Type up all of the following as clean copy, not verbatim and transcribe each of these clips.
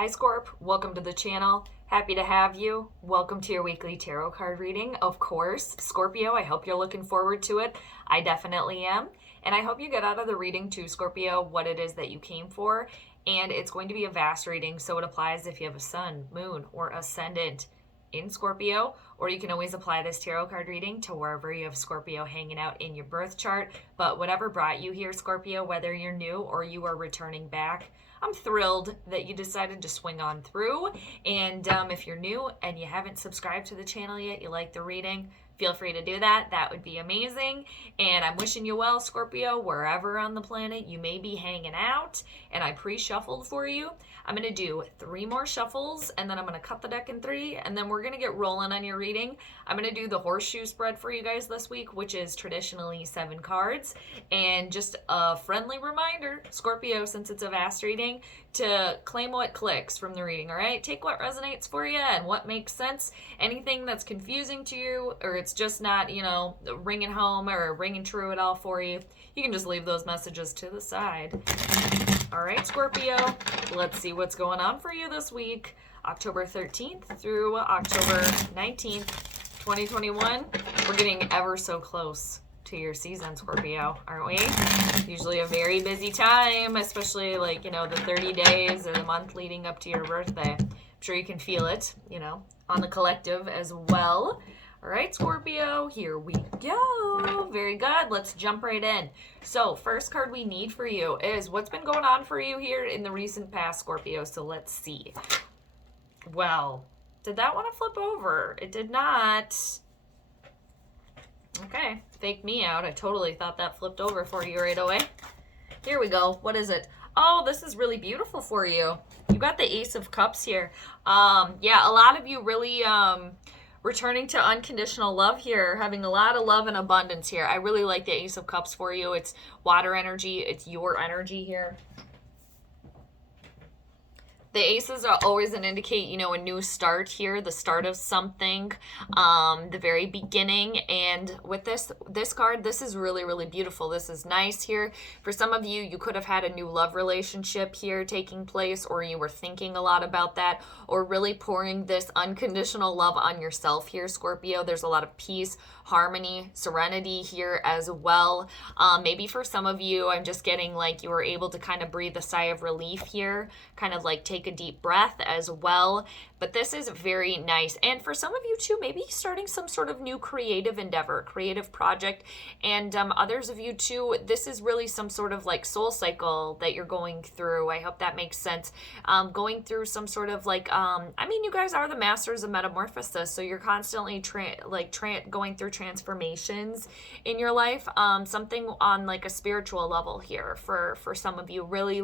Hi Scorp, welcome to the channel. Happy to have you. Welcome to your weekly tarot card reading. Of course, Scorpio, I hope you're looking forward to it. I definitely am. And I hope you get out of the reading too, Scorpio, what it is that you came for. And it's going to be a vast reading, so it applies if you have a sun, moon, or ascendant in Scorpio, or you can always apply this tarot card reading to wherever you have Scorpio hanging out in your birth chart. But whatever brought you here, Scorpio, whether you're new or you are returning back, I'm thrilled that you decided to swing on through. And if you're new and you haven't subscribed to the channel yet, you like the reading, feel free to do that. That would be amazing. And I'm wishing you well, Scorpio, wherever on the planet you may be hanging out. And I pre-shuffled for you. I'm going to do 3 more shuffles, and then I'm going to cut the deck in 3, and then we're going to get rolling on your reading. I'm going to do the horseshoe spread for you guys this week, which is traditionally 7 cards. And just a friendly reminder, Scorpio, since it's a vast reading, to claim what clicks from the reading, all right? Take what resonates for you and what makes sense. Anything that's confusing to you, or it's just not, ringing home or ringing true at all for you, you can just leave those messages to the side. All right, Scorpio, let's see what's going on for you this week, October 13th through October 19th, 2021. We're getting ever so close to your season, Scorpio, aren't we? Usually a very busy time, especially the 30 days or the month leading up to your birthday. I'm sure you can feel it, on the collective as well. All right, Scorpio, here we go. Very good. Let's jump right in. So first card we need for you is what's been going on for you here in the recent past, Scorpio. So let's see. Well, did that want to flip over? It did not. Okay, fake me out. I totally thought that flipped over for you right away. Here we go. What is it? Oh, this is really beautiful for you. You got the Ace of Cups here. Yeah, a lot of you really returning to unconditional love here, having a lot of love and abundance here. I really like the Ace of Cups for you. It's water energy. It's your energy here. The aces are always an indicate, a new start here, the start of something, the very beginning. And with this card, this is really, really beautiful. This is nice here. For some of you, you could have had a new love relationship here taking place, or you were thinking a lot about that, or really pouring this unconditional love on yourself here, Scorpio. There's a lot of peace, harmony, serenity here as well. Maybe for some of you, I'm just getting like you were able to kind of breathe a sigh of relief here, kind of like take a deep breath as well. But this is very nice. And for some of you too, maybe starting some sort of new creative endeavor, creative project. And others of you too, this is really some sort of like soul cycle that you're going through. I hope that makes sense. Going through some sort of you guys are the masters of metamorphosis. So you're constantly going through transformations in your life. Something on like a spiritual level here for some of you, really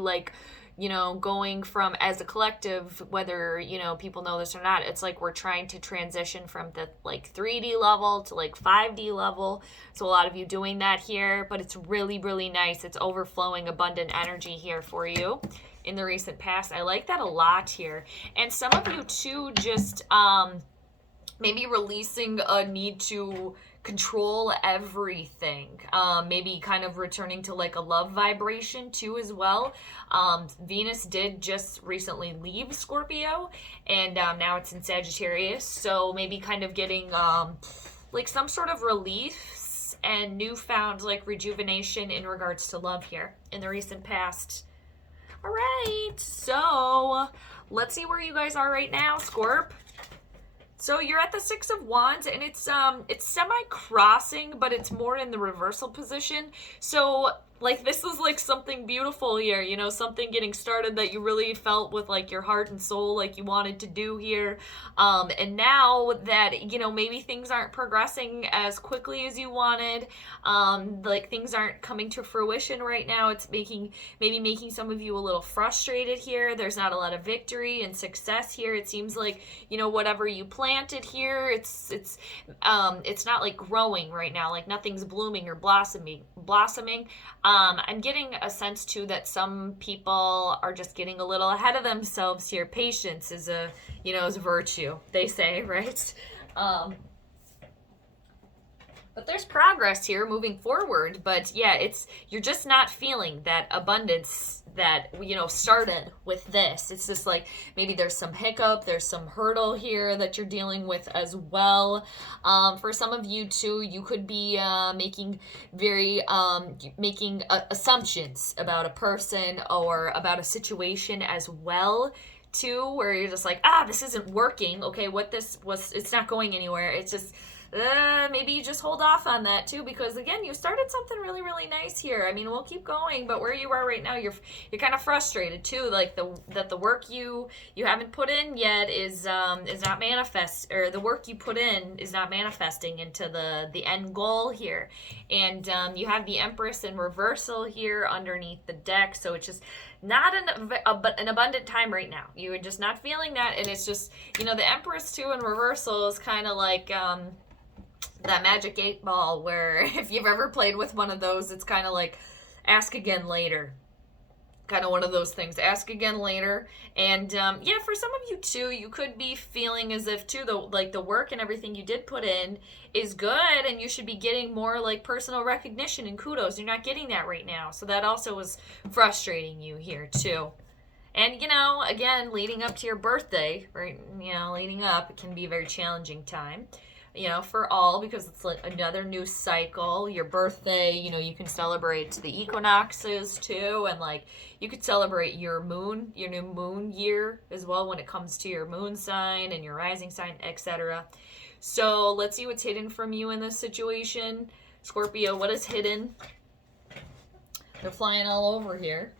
going from, as a collective, whether people know this or not, it's like we're trying to transition from the 3D level to 5D level. So a lot of you doing that here, but it's really, really nice. It's overflowing abundant energy here for you in the recent past. I like that a lot here. And some of you too, just maybe releasing a need to control everything, maybe kind of returning to a love vibration too as well. Venus did just recently leave Scorpio, and now it's in Sagittarius, so maybe kind of getting some sort of relief and newfound rejuvenation in regards to love here in the recent past. All right, so let's see where you guys are right now, Scorp. So you're at the 6 of Wands, and it's semi-crossing, but it's more in the reversal position. So this is something beautiful here, something getting started that you really felt with your heart and soul, you wanted to do here. And now that, maybe things aren't progressing as quickly as you wanted, things aren't coming to fruition right now. It's making some of you a little frustrated here. There's not a lot of victory and success here. It seems like, whatever you planted here, it's not growing right now, nothing's blooming or blossoming. I'm getting a sense too that some people are just getting a little ahead of themselves here. Patience is a virtue, they say, right? But there's progress here moving forward. But yeah, you're just not feeling that abundance that, you know, started with this. It's just like maybe there's some hiccup, there's some hurdle here that you're dealing with as well. For some of you too, you could be making assumptions about a person or about a situation as well too, where you're just like, this isn't working. Okay, it's not going anywhere. It's just maybe you just hold off on that too, because again, you started something really, really nice here. I mean, we'll keep going, but where you are right now, you're kind of frustrated too, like that the work you haven't put in yet is not manifest, or the work you put in is not manifesting into the end goal here. And you have the Empress in reversal here underneath the deck, so it's just not an abundant time right now. You're just not feeling that, and it's just, you know, the Empress too in reversal is kind of like that magic 8 ball, where if you've ever played with one of those, it's kind of like ask again later. Kind of one of those things, ask again later. And yeah, for some of you too, you could be feeling as if too, the work and everything you did put in is good, and you should be getting more like personal recognition and kudos. You're not getting that right now, so that also was frustrating you here too. And, you know, again, leading up to your birthday, right, you know, leading up, it can be a very challenging time, you know, for all, because it's like another new cycle. Your birthday, you know, you can celebrate the equinoxes too, and like you could celebrate your new moon year as well when it comes to your moon sign and your rising sign, etc. So let's see what's hidden from you in this situation. Scorpio, what is hidden? They're flying all over here.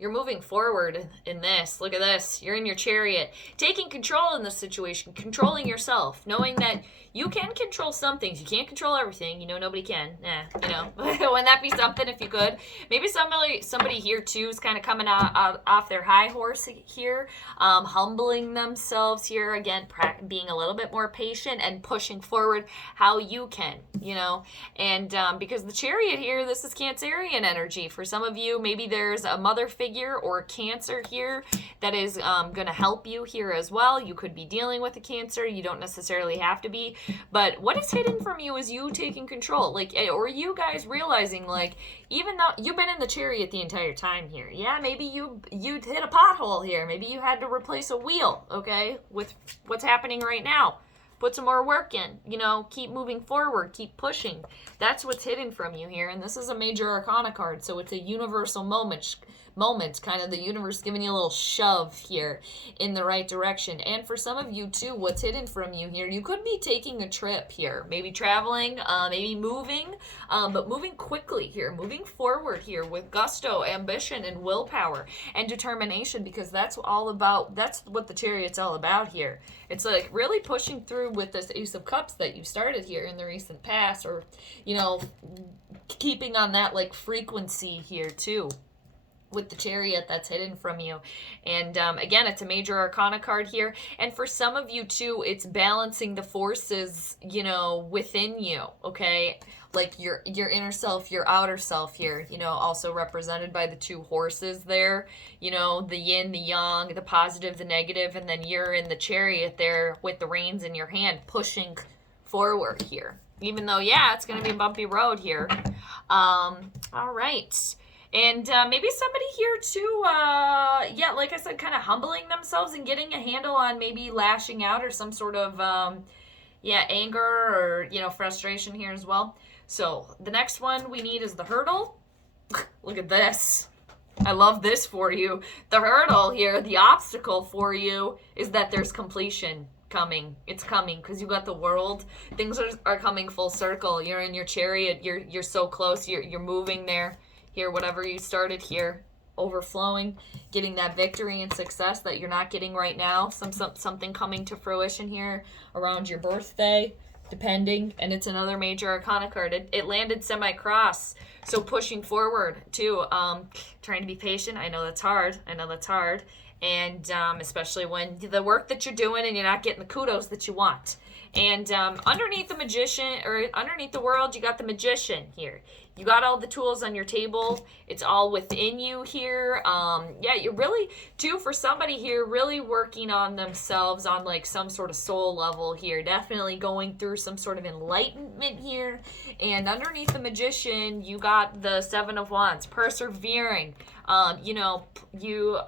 You're moving forward in this. Look at this. You're in your Chariot. Taking control in this situation. Controlling yourself. Knowing that you can control some things. You can't control everything. You know, nobody can. You know. Wouldn't that be something if you could? Maybe somebody here, too, is kind of coming off their high horse here. Humbling themselves here. Again, being a little bit more patient and pushing forward how you can, you know. And because the Chariot here, this is Cancerian energy. For some of you, maybe there's a mother figure or Cancer here that is going to help you here as well. You could be dealing with a Cancer. You don't necessarily have to be. But what is hidden from you is you taking control. Like, or you guys realizing, like, even though you've been in the Chariot the entire time here. Yeah, maybe you hit a pothole here. Maybe you had to replace a wheel, okay, with what's happening right now. Put some more work in, you know, keep moving forward, keep pushing. That's what's hidden from you here. And this is a major arcana card, so it's a universal moment, kind of the universe giving you a little shove here in the right direction. And for some of you too, what's hidden from you here, you could be taking a trip here, maybe traveling, maybe moving, but moving quickly here, moving forward here with gusto, ambition, and willpower and determination, because that's what the Chariot's all about here. It's like really pushing through with this Ace of Cups that you started here in the recent past, or, you know, keeping on that like frequency here too with the Chariot that's hidden from you. And again, it's a major arcana card here. And for some of you too, it's balancing the forces, you know, within you, okay? Like your inner self, your outer self here, you know, also represented by the 2 horses there, you know, the yin, the yang, the positive, the negative, and then you're in the Chariot there with the reins in your hand pushing forward here. Even though, yeah, it's going to be a bumpy road here. All right. And maybe somebody here too, yeah, like I said, kind of humbling themselves and getting a handle on maybe lashing out or some sort of, anger or, you know, frustration here as well. So the next one we need is the hurdle. Look at this. I love this for you. The hurdle here, the obstacle for you is that there's completion coming. It's coming because you got the World. Things are coming full circle. You're in your Chariot. You're so close. You're moving there. Here, whatever you started here, overflowing, getting that victory and success that you're not getting right now. Something coming to fruition here around your birthday, depending. And it's another major arcana card. It landed semi-cross, so pushing forward too. Trying to be patient. I know that's hard. And especially when the work that you're doing and you're not getting the kudos that you want. And underneath the Magician, or underneath the World, you got the Magician here. you got all the tools on your table. It's all within you here. Yeah, you're really, too, for somebody here, really working on themselves on like some sort of soul level here. Definitely going through some sort of enlightenment here. And underneath the Magician, you got the Seven of Wands, persevering. You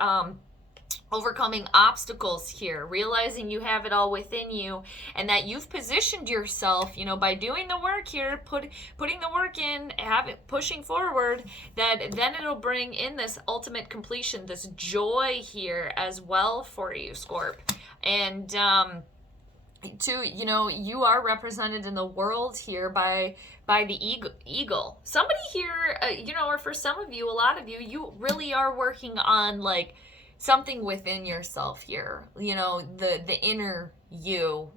overcoming obstacles here, realizing you have it all within you, and that you've positioned yourself, by doing the work here, putting the work in, pushing forward, that then it'll bring in this ultimate completion, this joy here as well for you, Scorp. And too, you are represented in the world here by the eagle. Somebody here, or for some of you, a lot of you, you really are working on like something within yourself here, the inner you,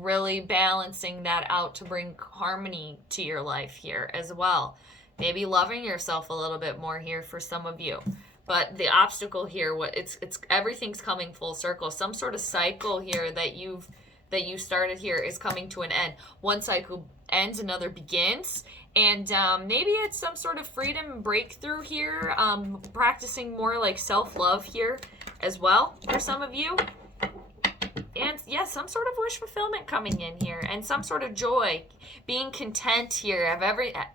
really balancing that out to bring harmony to your life here as well. Maybe loving yourself a little bit more here for some of you. But the obstacle here, it's everything's coming full circle. Some sort of cycle here that you started here is coming to an end. One cycle ends, another begins. And maybe it's some sort of freedom and breakthrough here, practicing more like self-love here as well for some of you. And yeah, some sort of wish fulfillment coming in here, and some sort of joy, being content here,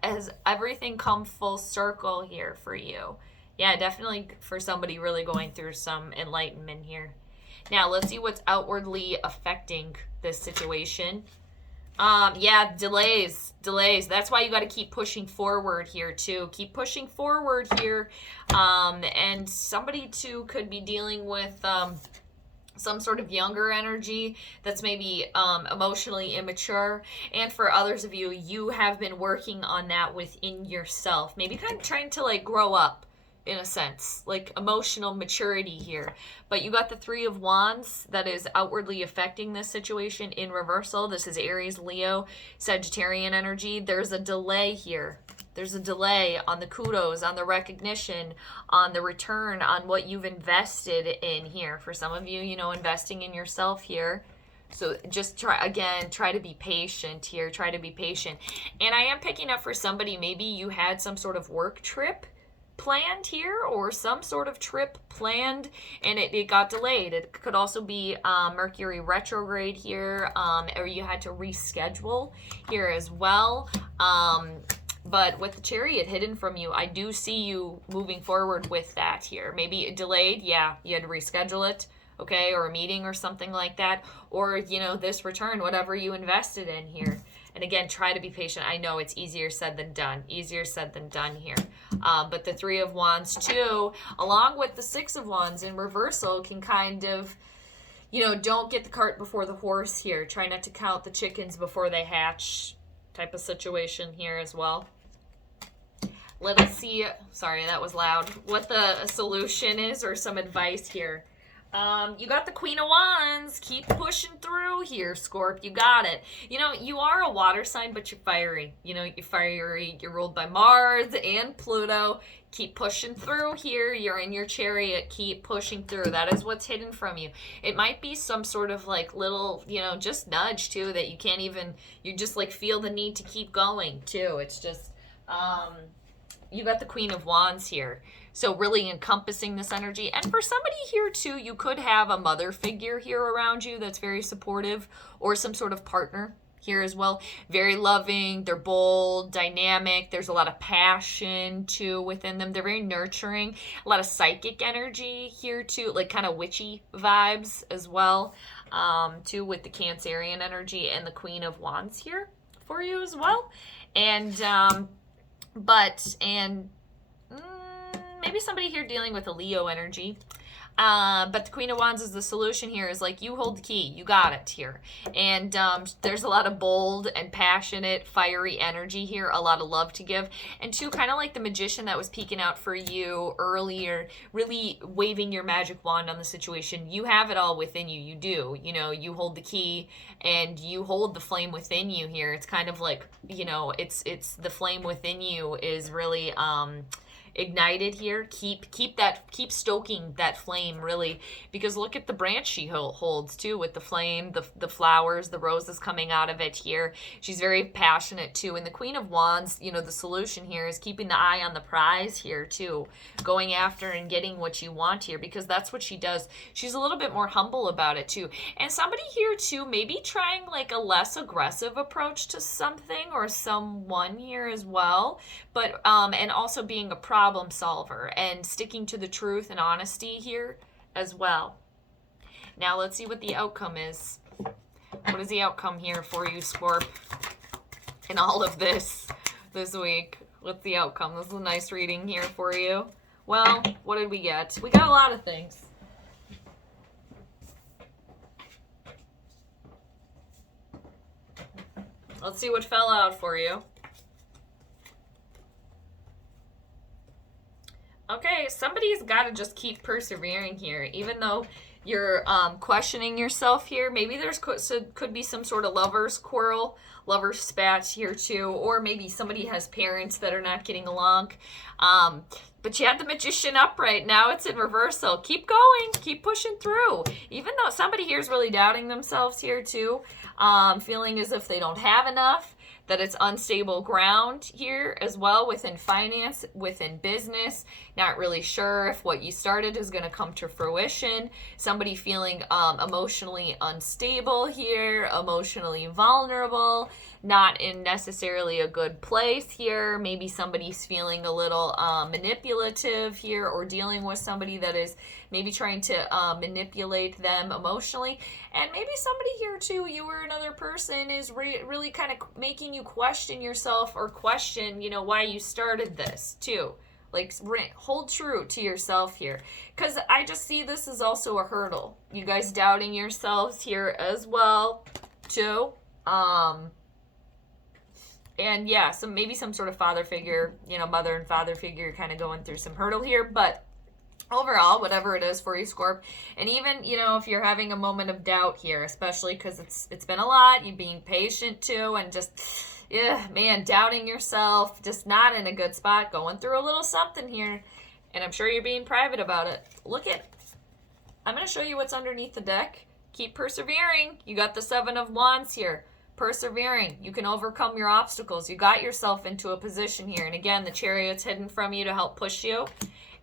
as everything come full circle here for you. Yeah, definitely for somebody really going through some enlightenment here. Now, let's see what's outwardly affecting this situation. Yeah, delays. That's why you got to keep pushing forward here too. Keep pushing forward here. And somebody too could be dealing with some sort of younger energy that's maybe emotionally immature. And for others of you, you have been working on that within yourself. Maybe kind of trying to like grow up, in a sense, like emotional maturity here. But you got the Three of Wands that is outwardly affecting this situation in reversal. This is Aries, Leo, Sagittarian energy. There's a delay here. There's a delay on the kudos, on the recognition, on the return, on what you've invested in here. For some of you, investing in yourself here. So just try to be patient here. Try to be patient. And I am picking up for somebody, maybe you had some sort of work trip planned here, or some sort of trip planned and it got delayed. It could also be Mercury retrograde here, or you had to reschedule here as well. But with the Chariot hidden from you, I do see you moving forward with that here. Maybe it delayed, yeah, you had to reschedule it, okay, or a meeting or something like that, or this return, whatever you invested in here. And again, try to be patient. I know it's easier said than done. Easier said than done here. But the Three of Wands too, along with the Six of Wands in reversal, can kind of, don't get the cart before the horse here. Try not to count the chickens before they hatch type of situation here as well. Let us see, sorry, that was loud, what the solution is or some advice here. You got the Queen of Wands. Keep pushing through here, Scorp. You got it. You are a water sign, but you're fiery. You're fiery. You're ruled by Mars and Pluto. Keep pushing through here. You're in your Chariot. Keep pushing through. That is what's hidden from you. It might be some sort of like little, just nudge too, that you can't even, you just like feel the need to keep going too. It's just, you got the Queen of Wands here. So really encompassing this energy. And for somebody here too, you could have a mother figure here around you that's very supportive, or some sort of partner here as well. Very loving, they're bold, dynamic. There's a lot of passion too within them. They're very nurturing. A lot of psychic energy here too, like kind of witchy vibes as well, too, with the Cancerian energy and the Queen of Wands here for you as well. And maybe somebody here dealing with a Leo energy. But the Queen of Wands is the solution here, is like, you hold the key, you got it here. And there's a lot of bold and passionate, fiery energy here, a lot of love to give. And two, kind of like the Magician that was peeking out for you earlier, really waving your magic wand on the situation. You have it all within you. You do. You hold the key and you hold the flame within you here. It's kind of like, it's the flame within you is really ignited here. Keep stoking that flame, really, because look at the branch she holds too, with the flame, the flowers, the roses coming out of it here. She's very passionate too. And the Queen of Wands, you know, the solution here is keeping the eye on the prize here too, going after and getting what you want here, because that's what she does. She's a little bit more humble about it too. And somebody here too, maybe trying like a less aggressive approach to something or someone here as well, but and also being a problem solver and sticking to the truth and honesty here as well. Now let's see what the outcome is. What is the outcome here for you, Scorp, in all of this week? What's the outcome? This is a nice reading here for you. Well, what did we get? We got a lot of things. Let's see what fell out for you. Okay, somebody's got to just keep persevering here, even though you're questioning yourself here. Maybe there's could be some sort of lover's quarrel, lover's spat here too, or maybe somebody has parents that are not getting along. But you have the Magician upright. Now it's in reversal. Keep going. Keep pushing through. Even though somebody here is really doubting themselves here too, feeling as if they don't have enough, that it's unstable ground here as well, within finance, within business, not really sure if what you started is going to come to fruition. Somebody feeling emotionally unstable here, emotionally vulnerable, not in necessarily a good place here. Maybe somebody's feeling a little manipulative here, or dealing with somebody that is maybe trying to manipulate them emotionally. And maybe somebody here too, you or another person, is really kind of making you question yourself, or question, you know, why you started this too. Like, hold true to yourself here, because I just see this is also a hurdle. You guys doubting yourselves here as well too. And yeah, maybe some sort of father figure, you know, mother and father figure, kind of going through some hurdle here. But overall, whatever it is for you, Scorp, and even, you know, if you're having a moment of doubt here, especially because it's been a lot, you being patient too, and just, yeah, man, doubting yourself, just not in a good spot, going through a little something here, and I'm sure you're being private about it. I'm going to show you what's underneath the deck. Keep persevering. You got the Seven of Wands here. Persevering. You can overcome your obstacles. You got yourself into a position here. And again, the Chariot's hidden from you to help push you.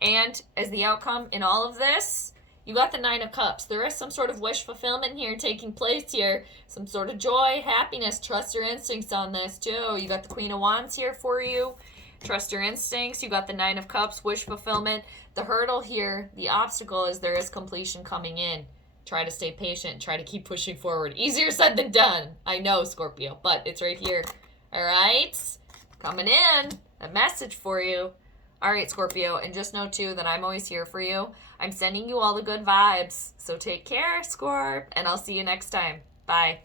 And as the outcome in all of this, you got the Nine of Cups. There is some sort of wish fulfillment here taking place here. Some sort of joy, happiness. Trust your instincts on this too. You got the Queen of Wands here for you. Trust your instincts. You got the Nine of Cups, wish fulfillment. The hurdle here, the obstacle, is there is completion coming in. Try to stay patient. Try to keep pushing forward. Easier said than done. I know, Scorpio, but it's right here. All right? Coming in. A message for you. All right, Scorpio, and just know, too, that I'm always here for you. I'm sending you all the good vibes. So take care, Scorp, and I'll see you next time. Bye.